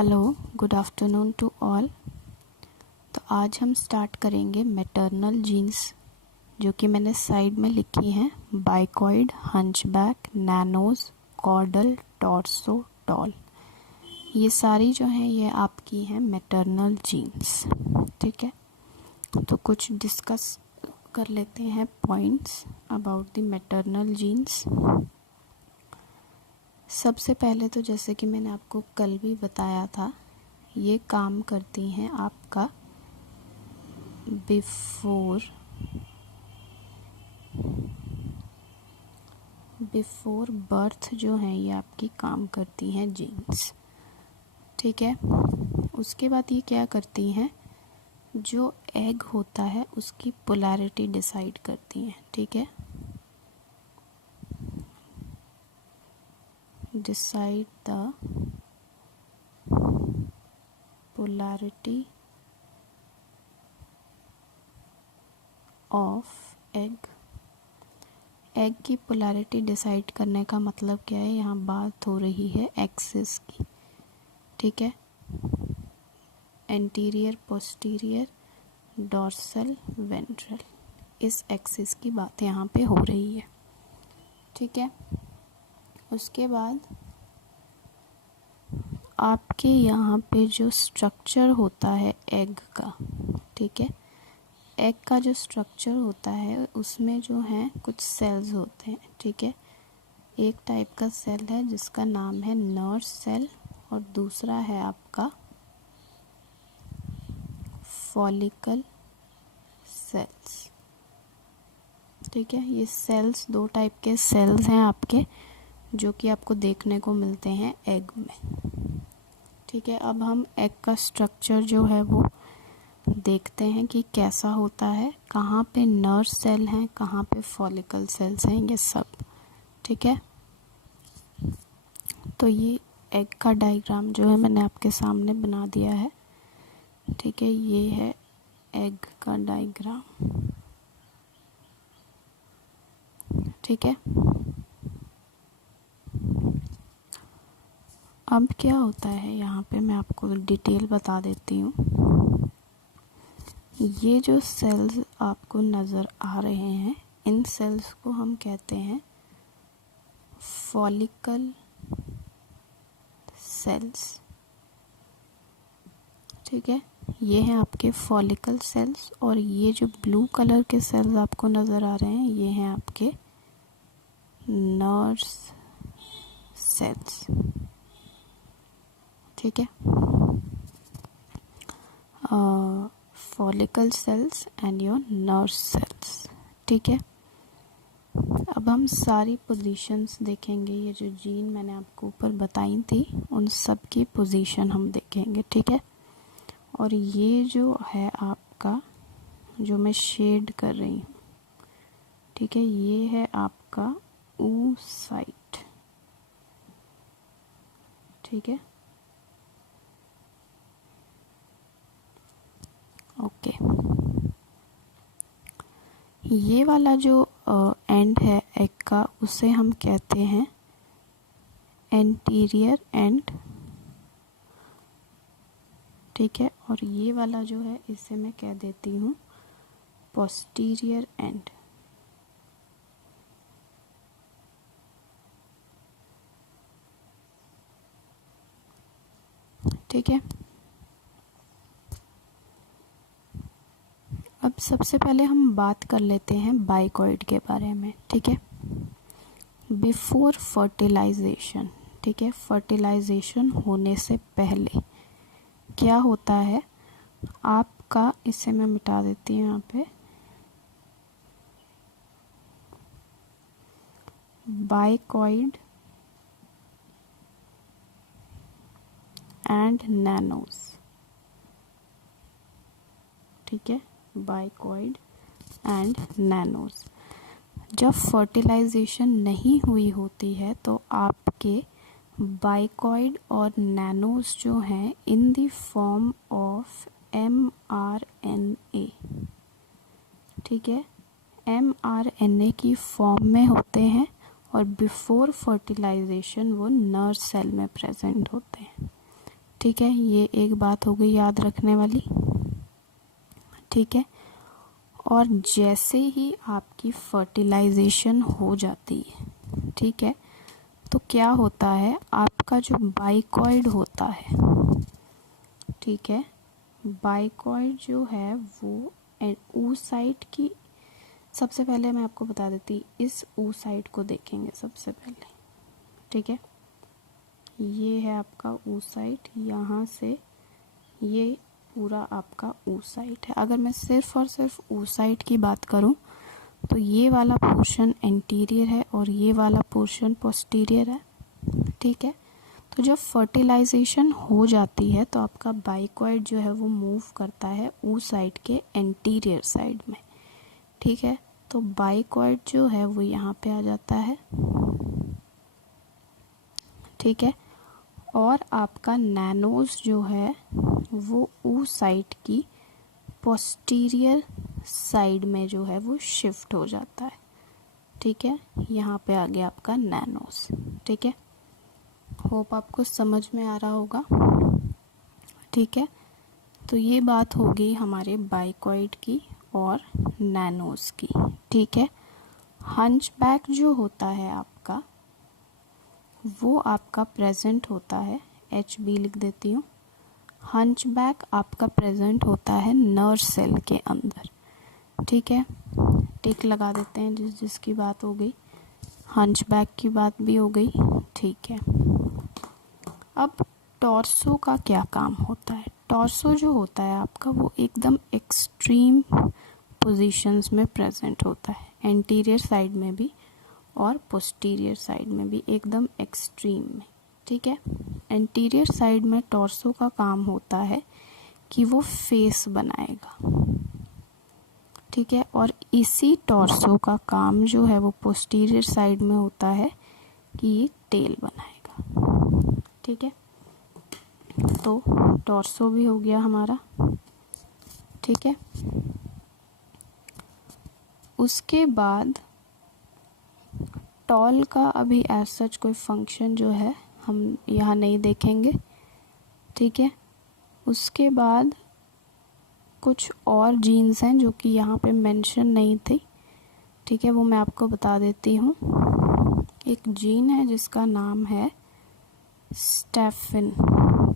Hello, good afternoon to all. तो आज हम स्टार्ट करेंगे मैटरनल जीन्स, जो कि मैंने साइड में लिखी हैं। Bicoid, hunchback, nanos, caudal, torso, toll. ये सारी जो हैं ये आपकी हैं मैटरनल जीन्स। ठीक है, तो कुछ डिस्कस कर लेते हैं points about the maternal jeans. सबसे पहले तो जैसे कि मैंने आपको कल भी बताया था, ये काम करती हैं आपका बिफोर बर्थ जो है ये आपकी काम करती हैं जीन्स। ठीक है, उसके बाद ये क्या करती हैं, जो एग होता है उसकी पोलैरिटी डिसाइड करती हैं। ठीक है, decide the polarity of egg. Egg की पोलैरिटी डिसाइड करने का मतलब क्या है, यहाँ बात हो रही है एक्सिस की। ठीक है, एंटीरियर, पोस्टीरियर, डॉर्सल, वेंट्रल, इस एक्सिस की बात यहाँ पे हो रही है। ठीक है, उसके बाद आपके यहाँ पे जो स्ट्रक्चर होता है एग का, ठीक है, एग का जो स्ट्रक्चर होता है उसमें जो है कुछ सेल्स होते हैं। ठीक है, एक टाइप का सेल है जिसका नाम है नर्व सेल और दूसरा है आपका फॉलिकल सेल्स। ठीक है, ये सेल्स दो टाइप के सेल्स हैं आपके, जो कि आपको देखने को मिलते हैं एग में। ठीक है, अब हम एग का स्ट्रक्चर जो है वो देखते हैं कि कैसा होता है, कहाँ पे नर्व सेल हैं, कहाँ पे फॉलिकल सेल्स हैं, ये सब। ठीक है, तो ये एग का डायग्राम जो है मैंने आपके सामने बना दिया है। ठीक है, ये है एग का डायग्राम। ठीक है, अब क्या होता है यहाँ पे मैं आपको डिटेल बता देती हूँ। ये जो सेल्स आपको नज़र आ रहे हैं, इन सेल्स को हम कहते हैं फॉलिकल सेल्स। ठीक है, ये हैं आपके फॉलिकल सेल्स, और ये जो ब्लू कलर के सेल्स आपको नज़र आ रहे हैं ये हैं आपके नर्व सेल्स। ठीक है, follicle sales and your nerve cells. ठीक है, अब हम सारी पोजीशंस देखेंगे। ये जो जीन मैंने आपको ऊपर बताई थी उन सब की पोजीशन हम देखेंगे। ठीक है, और ये जो है आपका, जो मैं शेड कर रही हूँ, ठीक है, ये है आपका oocyte। ठीक है, ओके। ये वाला जो एंड है एग का, उसे हम कहते हैं एंटीरियर एंड। ठीक है, और ये वाला जो है इसे मैं कह देती हूँ पोस्टीरियर एंड। ठीक है, अब सबसे पहले हम बात कर लेते हैं बाइकॉइड के बारे में। ठीक है, बिफोर फर्टिलाइजेशन, ठीक है, फर्टिलाइजेशन होने से पहले क्या होता है आपका, इसे मैं मिटा देती हूँ यहाँ पे, बाइकॉइड एंड नैनोज। ठीक है, बाइकॉइड एंड नैनोज। जब फर्टिलाइजेशन नहीं हुई होती है तो आपके बाइकॉइड और नैनोज जो हैं in the form of mRNA। ठीक है, mRNA की फॉर्म में होते हैं और बिफोर फर्टिलाइजेशन वो नर्व सेल में प्रेजेंट होते हैं। ठीक है, ये एक बात हो गई याद रखने वाली। ठीक है, और जैसे ही आपकी फर्टिलाइजेशन हो जाती है, ठीक है, तो क्या होता है, आपका जो बाइकॉइड होता है, ठीक है, बाइकॉइड जो है वो oocyte की, सबसे पहले मैं आपको बता देती, इस oocyte को देखेंगे सबसे पहले। ठीक है, ये है आपका oocyte, यहाँ से ये पूरा आपका oocyte है। अगर मैं सिर्फ और सिर्फ oocyte की बात करूं तो ये वाला पोर्शन एंटीरियर है और ये वाला पोर्शन पोस्टीरियर है। ठीक है, तो जब फर्टिलाइजेशन हो जाती है तो आपका बाइकॉइड जो है वो मूव करता है oocyte के एंटीरियर साइड में। ठीक है, तो बाइकॉइड जो है वो यहाँ पे आ जाता है। ठीक है, और आपका नैनोज जो है वो oocyte की पोस्टीरियर साइड में जो है वो शिफ्ट हो जाता है। ठीक है, यहाँ पे आ गया आपका नैनोज। ठीक है, होप आपको समझ में आ रहा होगा। ठीक है, तो ये बात हो गई हमारे बाइकॉइड की और नैनोज की। ठीक है, हंचबैक जो होता है आपका, वो आपका प्रेजेंट होता है, HB लिख देती हूँ। हंचबैक आपका प्रेजेंट होता है नर्व सेल के अंदर। ठीक है, टिक लगा देते हैं जिसकी बात हो गई, हंचबैक की बात भी हो गई। ठीक है, अब टॉर्सो का क्या काम होता है। टॉर्सो जो होता है आपका वो एकदम एक्सट्रीम पोजीशंस में प्रेजेंट होता है, एंटीरियर साइड में भी और पोस्टीरियर साइड में भी, एकदम एक्सट्रीम में। ठीक है, एंटीरियर साइड में टॉर्सो का काम होता है कि वो फेस बनाएगा। ठीक है, और इसी टॉर्सो का काम जो है वो पोस्टीरियर साइड में होता है कि ये टेल बनाएगा। ठीक है, तो टॉर्सो भी हो गया हमारा। ठीक है, उसके बाद टॉल का अभी एज सच कोई फंक्शन जो है हम यहाँ नहीं देखेंगे। ठीक है, उसके बाद कुछ और जीन्स हैं जो कि यहाँ पे मेंशन नहीं थे। ठीक है, वो मैं आपको बता देती हूँ। एक जीन है जिसका नाम है स्टेफिन।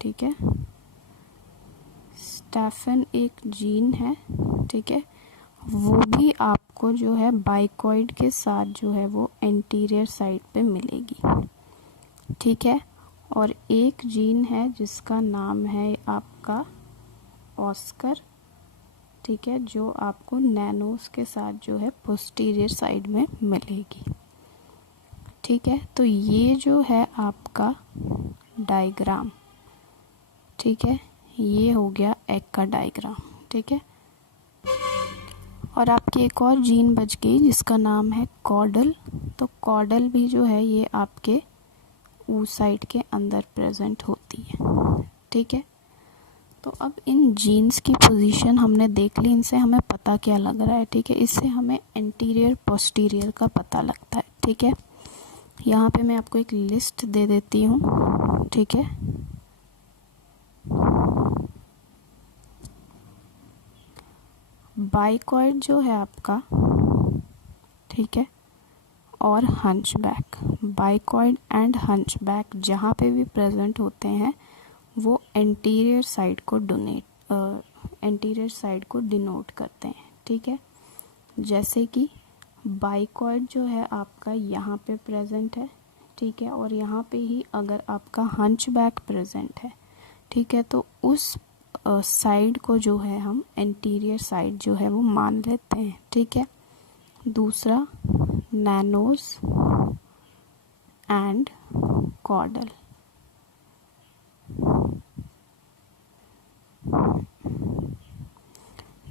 ठीक है, स्टेफिन एक जीन है। ठीक है, वो भी आपको जो है बाइकॉइड के साथ जो है वो एंटीरियर साइड पे मिलेगी। ठीक है, और एक जीन है जिसका नाम है आपका ऑस्कर। ठीक है, जो आपको नैनोस के साथ जो है पोस्टीरियर साइड में मिलेगी। ठीक है, तो ये जो है आपका डायग्राम। ठीक है, ये हो गया एग का डायग्राम। ठीक है, और आपकी एक और जीन बच गई जिसका नाम है कॉर्डल। तो कॉर्डल भी जो है ये आपके oocyte के अंदर प्रेजेंट होती है। ठीक है, तो अब इन जीन्स की पोजीशन हमने देख ली, इनसे हमें पता क्या लग रहा है। ठीक है, इससे हमें एंटीरियर पोस्टीरियर का पता लगता है। ठीक है, यहाँ पे मैं आपको एक लिस्ट दे देती हूँ। ठीक है, बाइकॉइड जो है आपका, ठीक है, और हंचबैक, बाइकॉइड एंड हंचबैक जहाँ पे भी प्रेजेंट होते हैं वो एंटीरियर साइड को डिनोट करते हैं। ठीक है, जैसे कि बाइकॉइड जो है आपका यहाँ पे प्रेजेंट है। ठीक है, और यहाँ पे ही अगर आपका हंचबैक प्रेजेंट है, ठीक है, तो उस साइड को जो है हम एंटीरियर साइड जो है वो मान लेते हैं। ठीक है, दूसरा नैनोज एंड कॉर्डल।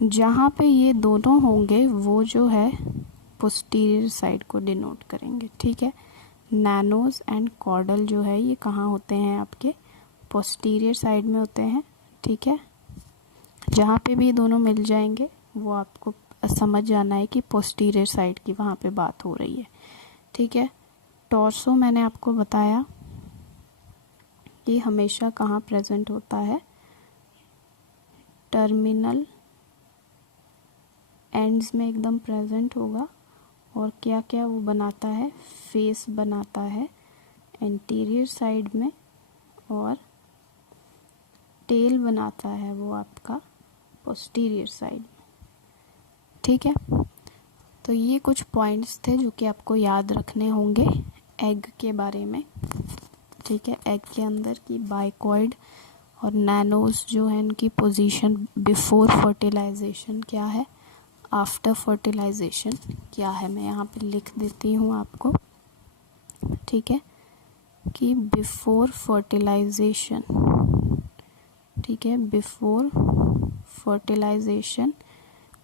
जहाँ पे ये दोनों होंगे वो जो है पोस्टीरियर साइड को डिनोट करेंगे। ठीक है, नैनोज एंड कॉर्डल जो है ये कहाँ होते हैं, आपके पोस्टीरियर साइड में होते हैं। ठीक है, जहाँ पे भी ये दोनों मिल जाएंगे वो आपको समझ जाना है कि पोस्टीरियर साइड की वहाँ पे बात हो रही है। ठीक है, टॉर्सो मैंने आपको बताया ये हमेशा कहाँ प्रेजेंट होता है, टर्मिनल एंड्स में एकदम प्रेजेंट होगा। और क्या क्या वो बनाता है, फेस बनाता है एंटीरियर साइड में, और टेल बनाता है वो आपका पोस्टीरियर साइड में। ठीक है, तो ये कुछ पॉइंट्स थे जो कि आपको याद रखने होंगे एग के बारे में। ठीक है, एग के अंदर की बाइकॉइड और नैनोज जो है उनकी पोजीशन बिफोर फर्टिलाइजेशन क्या है, आफ्टर फर्टिलाइजेशन क्या है। मैं यहाँ पे लिख देती हूँ आपको। ठीक है, कि बिफोर फर्टिलाइजेशन, ठीक है, बिफोर फर्टिलाइजेशन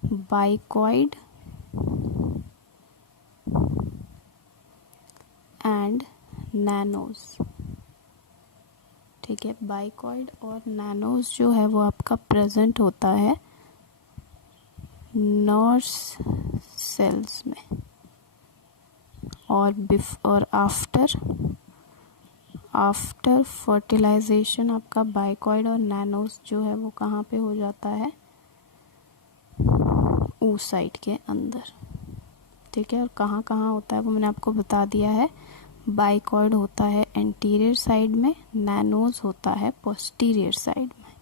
बाइकॉइड एंड नैनोज। ठीक है, बाइकॉइड और नैनोज जो है वो आपका प्रेजेंट होता है नर्स सेल्स में, और आफ्टर फर्टिलाइजेशन आपका बाइकॉइड और नैनोज जो है वो कहाँ पे हो जाता है, oocyte के अंदर। ठीक है, और कहाँ कहाँ होता है वो मैंने आपको बता दिया है। बाइकॉइड होता है एंटीरियर साइड में, नैनोज होता है पोस्टीरियर साइड में।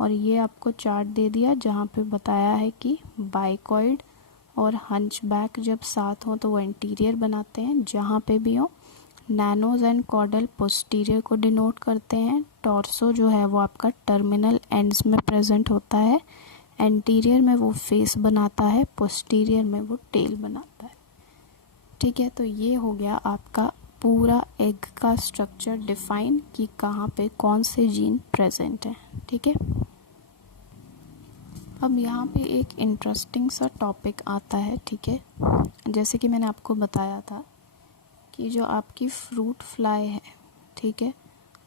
और ये आपको चार्ट दे दिया जहाँ पे बताया है कि बाइकॉइड और हंचबैक जब साथ हो तो वो एंटीरियर बनाते हैं, जहाँ पे भी हो। नैनोज एंड कॉर्डल पोस्टीरियर को डिनोट करते हैं। टॉर्सो जो है वो आपका टर्मिनल एंड्स में प्रेजेंट होता है। एंटीरियर में वो फेस बनाता है, पोस्टीरियर में वो टेल बनाता है। ठीक है, तो ये हो गया आपका पूरा एग का स्ट्रक्चर डिफाइन कि कहाँ पे कौन से जीन प्रेजेंट हैं। ठीक है, अब यहाँ पे एक इंटरेस्टिंग सा टॉपिक आता है। ठीक है, जैसे कि मैंने आपको बताया था कि जो आपकी फ्रूट फ्लाई है, ठीक है,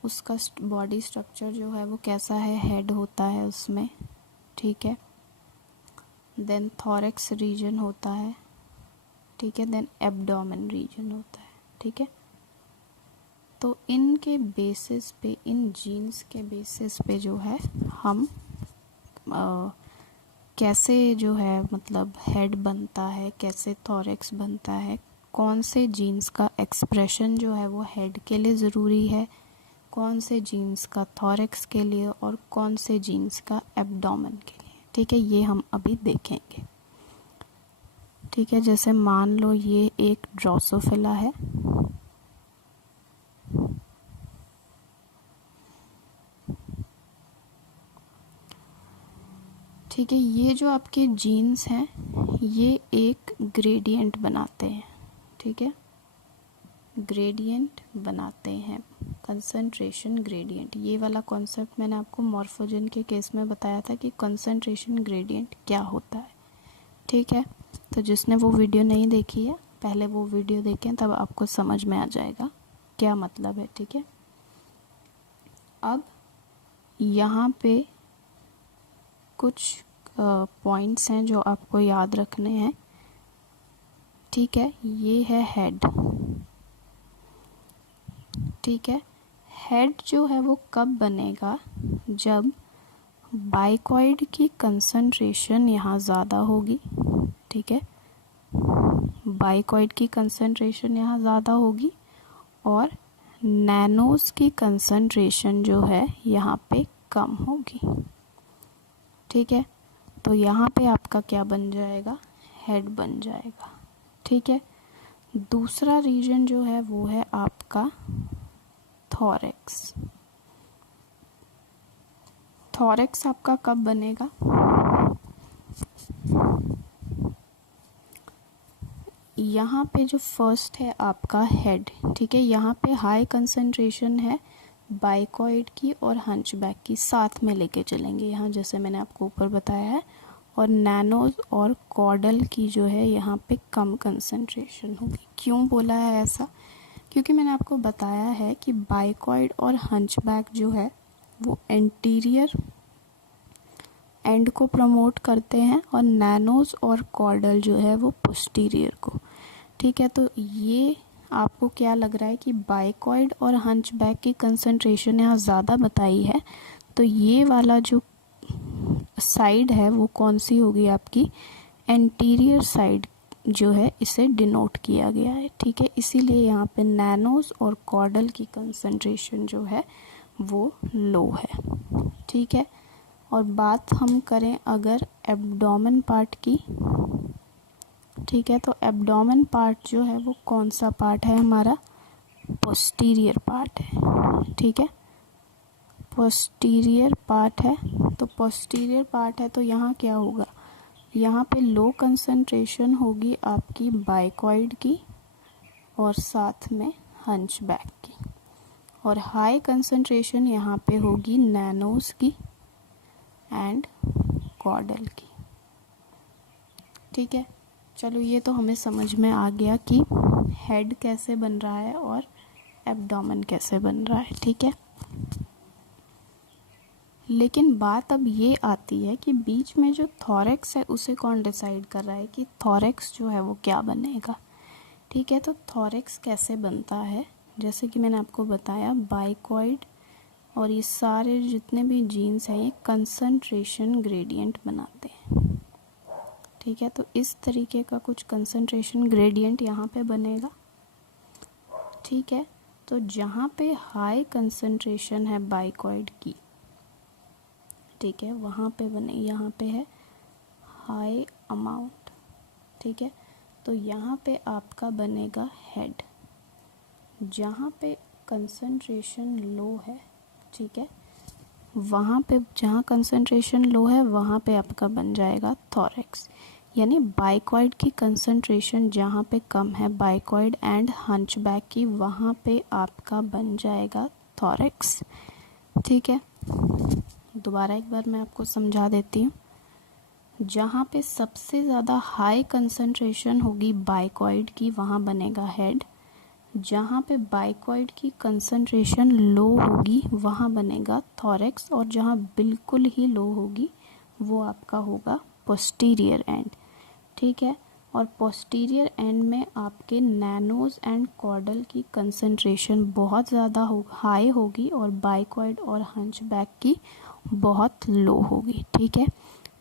उसका बॉडी स्ट्रक्चर जो है वो कैसा है, हेड होता है उसमें। ठीक है, देन थॉरेक्स रीजन होता है। ठीक है, देन एब्डोमेन रीजन होता है। ठीक है, तो इनके बेसिस पे, इन जीन्स के बेसिस पे जो है हम कैसे जो है मतलब हेड बनता है, कैसे थॉरेक्स बनता है, कौन से जीन्स का एक्सप्रेशन जो है वो हेड के लिए ज़रूरी है, कौन से जीन्स का थॉरेक्स के लिए, और कौन से जीन्स का एब्डोमेन के लिए। ठीक है, ये हम अभी देखेंगे। ठीक है, जैसे मान लो ये एक ड्रोसोफिला है। ठीक है, ये जो आपके जीन्स हैं ये एक ग्रेडियंट बनाते हैं। ठीक है, ग्रेडियंट बनाते हैं, कंसंट्रेशन ग्रेडियंट। ये वाला कॉन्सेप्ट मैंने आपको मॉर्फोजन के केस में बताया था कि कंसंट्रेशन ग्रेडियंट क्या होता है। ठीक है, तो जिसने वो वीडियो नहीं देखी है पहले वो वीडियो देखें, तब आपको समझ में आ जाएगा क्या मतलब है। ठीक है, अब यहाँ पे कुछ पॉइंट्स हैं जो आपको याद रखने हैं। ठीक है, ये है हेड। ठीक है, हेड जो है वो कब बनेगा, जब बाइकॉइड की कंसंट्रेशन यहाँ ज़्यादा होगी। ठीक है, बाइकॉइड की कंसंट्रेशन यहाँ ज़्यादा होगी और नैनोज की कंसंट्रेशन जो है यहाँ पे कम होगी। ठीक है, तो यहाँ पे आपका क्या बन जाएगा, हेड बन जाएगा। ठीक है, दूसरा रीजन जो है वो है आपका थॉरेक्स। थॉरेक्स आपका कब बनेगा, यहाँ पे जो फर्स्ट है आपका हेड। ठीक है, यहाँ पे हाई कंसंट्रेशन है बाइकॉइड की और हंचबैक की, साथ में लेके चलेंगे यहाँ जैसे मैंने आपको ऊपर बताया है। और नैनोज और कॉर्डल की जो है यहाँ पे कम कंसंट्रेशन होगी। क्यों बोला है ऐसा, क्योंकि मैंने आपको बताया है कि बाइकॉइड और हंचबैक जो है वो एंटीरियर एंड को प्रमोट करते हैं और नैनोज और कॉर्डल जो है वो पोस्टीरियर को। ठीक है, तो ये आपको क्या लग रहा है कि बाइकॉइड और हंचबैक की कंसंट्रेशन यहाँ ज़्यादा बताई है, तो ये वाला जो साइड है वो कौन सी होगी आपकी, एंटीरियर साइड जो है इसे डिनोट किया गया है। ठीक है, इसीलिए यहाँ पे नैनोस और कॉर्डल की कंसंट्रेशन जो है वो लो है। ठीक है, और बात हम करें अगर एब्डोमेन पार्ट की, ठीक है, तो एब्डोमेन पार्ट जो है वो कौन सा पार्ट है हमारा, पोस्टीरियर पार्ट है। ठीक है, पोस्टीरियर पार्ट है, तो पोस्टीरियर पार्ट है तो यहाँ क्या होगा, यहाँ पे लो कंसंट्रेशन होगी आपकी बाइकॉइड की और साथ में हंचबैक की, और हाई कंसंट्रेशन यहाँ पे होगी नैनोस की एंड कॉर्डल की। ठीक है, चलो ये तो हमें समझ में आ गया कि हेड कैसे बन रहा है और एब्डोमेन कैसे बन रहा है। ठीक है, लेकिन बात अब ये आती है कि बीच में जो थॉरेक्स है उसे कौन डिसाइड कर रहा है कि थॉरेक्स जो है वो क्या बनेगा। ठीक है, तो थॉरेक्स कैसे बनता है, जैसे कि मैंने आपको बताया बाइकॉइड और ये सारे जितने भी जीन्स हैं ये कंसंट्रेशन ग्रेडियंट बनाते हैं। ठीक है, तो इस तरीके का कुछ कंसंट्रेशन ग्रेडियंट यहाँ पे बनेगा। ठीक है, तो जहाँ पे हाई कंसंट्रेशन है बाइकॉइड की, ठीक है, वहाँ पे बने, यहाँ पे है हाई अमाउंट। ठीक है, तो यहाँ पे आपका बनेगा हेड, जहाँ पे कंसंट्रेशन लो है। ठीक है, वहाँ पे जहाँ कंसंट्रेशन लो है वहाँ पे आपका बन जाएगा थॉरेक्स, यानी बाइकॉइड की कंसंट्रेशन जहाँ पे कम है बाइकॉइड एंड हंचबैक की, वहाँ पे आपका बन जाएगा थॉरेक्स। ठीक है, दोबारा एक बार मैं आपको समझा देती हूँ। जहाँ पे सबसे ज़्यादा हाई कंसंट्रेशन होगी बाइकॉइड की वहाँ बनेगा हेड, जहाँ पे बाइकॉइड की कंसंट्रेशन लो होगी वहाँ बनेगा थॉरेक्स, और जहाँ बिल्कुल ही लो होगी वो आपका होगा पोस्टीरियर एंड। ठीक है, और पोस्टीरियर एंड में आपके नैनोज एंड कॉर्डल की कंसंट्रेशन बहुत ज़्यादा हाई होगी और बाइकॉइड और हंचबैक की बहुत लो होगी। ठीक है,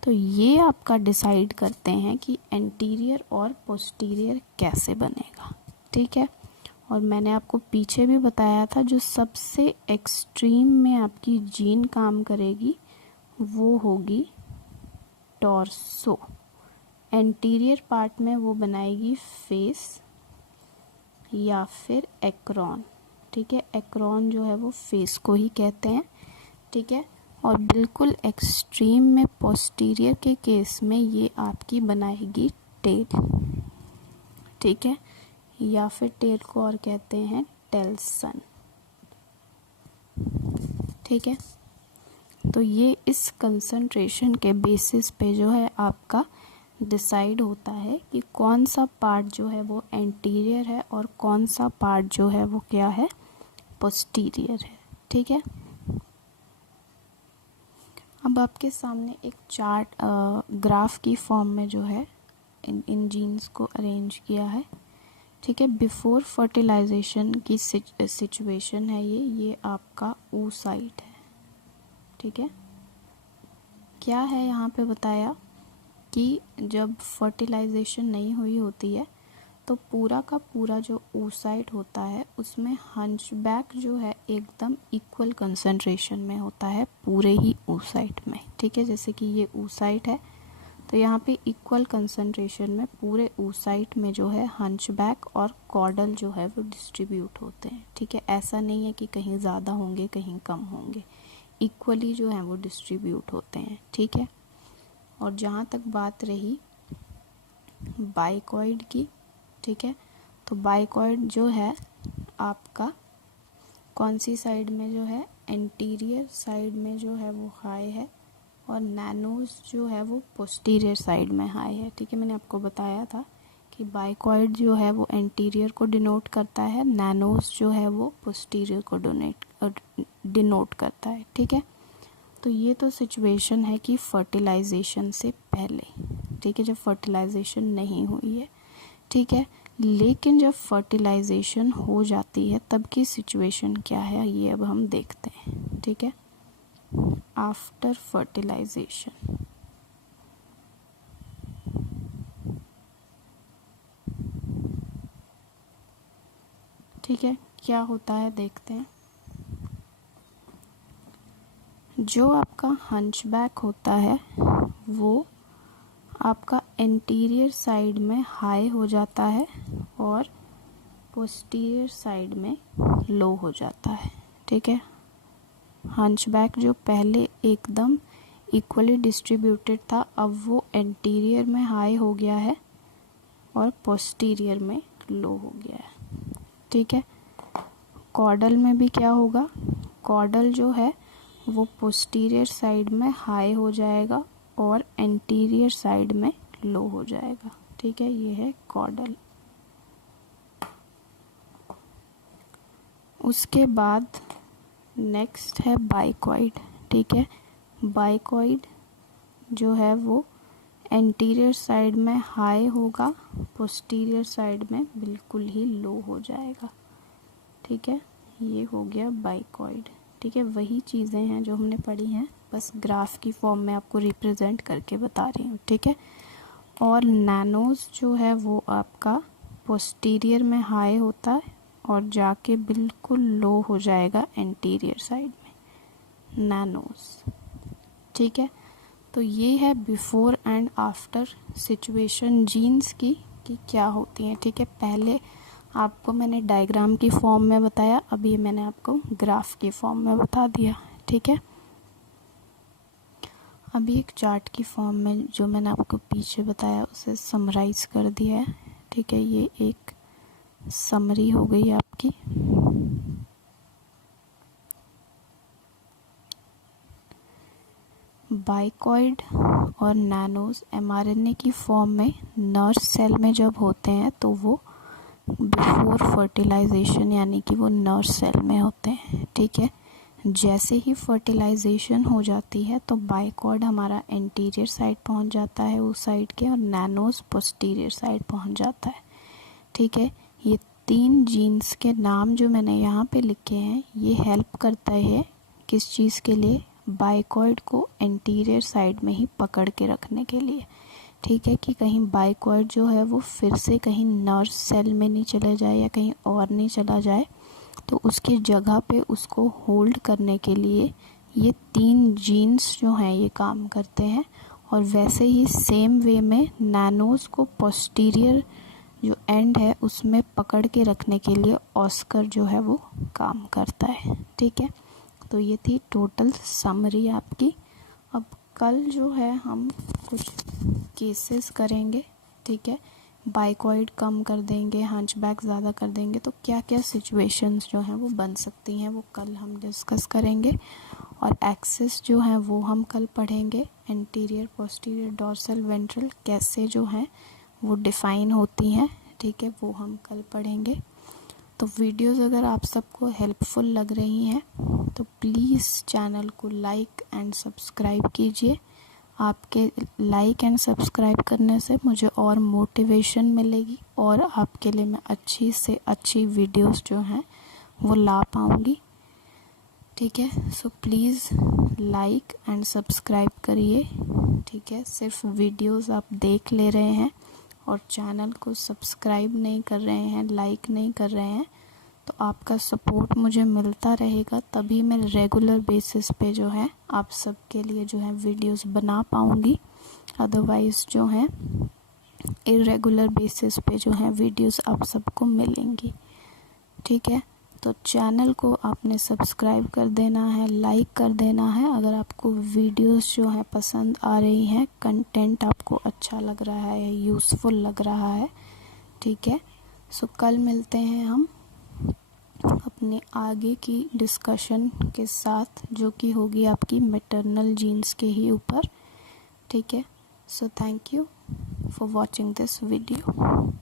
तो ये आपका डिसाइड करते हैं कि एंटीरियर और पोस्टीरियर कैसे बनेगा। ठीक है, और मैंने आपको पीछे भी बताया था जो सबसे एक्सट्रीम में आपकी जीन काम करेगी वो होगी टॉर्सो, एंटीरियर पार्ट में वो बनाएगी फेस या फिर एक्रोन। ठीक है, एक्रोन जो है वो फेस को ही कहते हैं। ठीक है, और बिल्कुल एक्सट्रीम में पोस्टीरियर के केस में ये आपकी बनाएगी टेल। ठीक है, या फिर टेल को और कहते हैं टेल्सन। ठीक है, तो ये इस कंसंट्रेशन के बेसिस पे जो है आपका डिसाइड होता है कि कौन सा पार्ट जो है वो एंटीरियर है और कौन सा पार्ट जो है वो क्या है, पोस्टीरियर है। ठीक है, अब आपके सामने एक चार्ट ग्राफ की फॉर्म में जो है इन जीन्स को अरेंज किया है। ठीक है, बिफोर फर्टिलाइजेशन की सिचुएशन है ये आपका oocyte है। ठीक है, क्या है यहाँ पे बताया कि जब फर्टिलाइजेशन नहीं हुई होती है तो पूरा का पूरा जो oocyte होता है उसमें हंचबैक जो है एकदम इक्वल कंसंट्रेशन में होता है पूरे ही oocyte में। ठीक है, जैसे कि ये oocyte है तो यहाँ पे इक्वल कंसंट्रेशन में पूरे oocyte में जो है हंचबैक और कॉर्डल जो है वो डिस्ट्रीब्यूट होते हैं। ठीक है, ऐसा नहीं है कि कहीं ज़्यादा होंगे कहीं कम होंगे, इक्वली जो है वो डिस्ट्रीब्यूट होते हैं। ठीक है, और जहाँ तक बात रही बाइकॉइड की, ठीक है, तो बाइकॉइड जो है आपका कौन सी साइड में जो है, एंटीरियर साइड में जो है वो हाई है और नैनोस जो है वो पोस्टीरियर साइड में हाई है। ठीक है, मैंने आपको बताया था कि बाइकॉइड जो है वो एंटीरियर को डिनोट करता है, नैनोस जो है वो पोस्टीरियर को डिनोट करता है। ठीक है, तो ये तो सिचुएशन है कि फर्टिलाइजेशन से पहले। ठीक है, जब फर्टिलाइजेशन नहीं हुई है। ठीक है, लेकिन जब फर्टिलाइजेशन हो जाती है तब की सिचुएशन क्या है ये अब हम देखते हैं, ठीक है। आफ्टर फर्टिलाइजेशन, ठीक है, क्या होता है देखते हैं। जो आपका हंचबैक होता है वो आपका एंटीरियर साइड में हाई हो जाता है और पोस्टीरियर साइड में लो हो जाता है, ठीक है। हंचबैक जो पहले एकदम इक्वली डिस्ट्रीब्यूटेड था, अब वो एंटीरियर में हाई हो गया है और पोस्टीरियर में लो हो गया है, ठीक है। कॉर्डल में भी क्या होगा, कॉर्डल जो है वो पोस्टीरियर साइड में हाई हो जाएगा और एंटीरियर साइड में लो हो जाएगा, ठीक है। ये है कॉर्डल। उसके बाद नेक्स्ट है बाइकॉइड, ठीक है। बाइकॉइड जो है वो एंटीरियर साइड में हाई होगा, पोस्टीरियर साइड में बिल्कुल ही लो हो जाएगा, ठीक है। ये हो गया बाइकॉइड, ठीक है। वही चीज़ें हैं जो हमने पढ़ी हैं, बस ग्राफ की फॉर्म में आपको रिप्रेजेंट करके बता रही हूँ, ठीक है। और नैनोज जो है वो आपका पोस्टीरियर में हाई होता है और जाके बिल्कुल लो हो जाएगा एंटीरियर साइड में, नैनोज, ठीक है। तो ये है before and after situation jeans की कि क्या होती हैं, ठीक है। पहले आपको मैंने डायग्राम की फॉर्म में बताया, अभी मैंने आपको ग्राफ की फॉर्म में बता दिया, ठीक है। अभी एक चार्ट की फॉर्म में जो मैंने आपको पीछे बताया उसे समराइज कर दिया है, ठीक है। ये एक समरी हो गई आपकी। बाइकॉइड और नैनोज एमआरएनए की फॉर्म में नर्व सेल में जब होते हैं तो वो बिफोर फर्टिलाइजेशन यानी कि वो नर्व सेल में होते हैं, ठीक है। जैसे ही फर्टिलाइजेशन हो जाती है तो बाइकॉइड हमारा एंटीरियर साइड पहुंच जाता है उस साइड के, और नैनोज पोस्टीरियर साइड पहुंच जाता है, ठीक है। ये 3 जीन्स के नाम जो मैंने यहाँ पे लिखे हैं ये हेल्प करता है किस चीज़ के लिए, बाइकॉइड को एंटीरियर साइड में ही पकड़ के रखने के लिए, ठीक है। कि कहीं बाइकॉइड जो है वो फिर से कहीं नर्व सेल में नहीं चला जाए या कहीं और नहीं चला जाए, तो उसकी जगह पे उसको होल्ड करने के लिए ये 3 जीन्स जो हैं ये काम करते हैं। और वैसे ही सेम वे में नैनोज को पोस्टीरियर जो एंड है उसमें पकड़ के रखने के लिए ऑस्कर जो है वो काम करता है, ठीक है। तो ये थी टोटल समरी आपकी। अब कल जो है हम कुछ केसेस करेंगे, ठीक है। बाइकॉइड कम कर देंगे, हंचबैक ज़्यादा कर देंगे, तो क्या क्या सिचुएशंस जो हैं वो बन सकती हैं वो कल हम डिस्कस करेंगे। और एक्सिस जो हैं वो हम कल पढ़ेंगे, एंटीरियर, पोस्टीरियर, डॉर्सल, वेंट्रल कैसे जो हैं वो डिफ़ाइन होती हैं, ठीक है, वो हम कल पढ़ेंगे। तो वीडियोस अगर आप सबको हेल्पफुल लग रही हैं तो प्लीज़ चैनल को लाइक एंड सब्सक्राइब कीजिए। आपके लाइक एंड सब्सक्राइब करने से मुझे और मोटिवेशन मिलेगी और आपके लिए मैं अच्छी से अच्छी वीडियोस जो हैं वो ला पाऊँगी, ठीक है। So please like and subscribe करिए, ठीक है। सिर्फ वीडियोस आप देख ले रहे हैं और चैनल को सब्सक्राइब नहीं कर रहे हैं, लाइक नहीं कर रहे हैं, तो आपका सपोर्ट मुझे मिलता रहेगा, तभी मैं रेगुलर बेसिस पे जो है आप सबके लिए जो है वीडियोस बना पाऊँगी। अदरवाइज़ जो है इरेगुलर बेसिस पे जो है वीडियोस आप सबको मिलेंगी, ठीक है। तो चैनल को आपने सब्सक्राइब कर देना है, लाइक कर देना है अगर आपको वीडियोस जो है पसंद आ रही हैं, कंटेंट आपको अच्छा लग रहा है, यूज़फुल लग रहा है, ठीक है। सो कल मिलते हैं हम अपने आगे की डिस्कशन के साथ जो कि होगी आपकी मैटरनल जीन्स के ही ऊपर, ठीक है। So thank you for watching this video.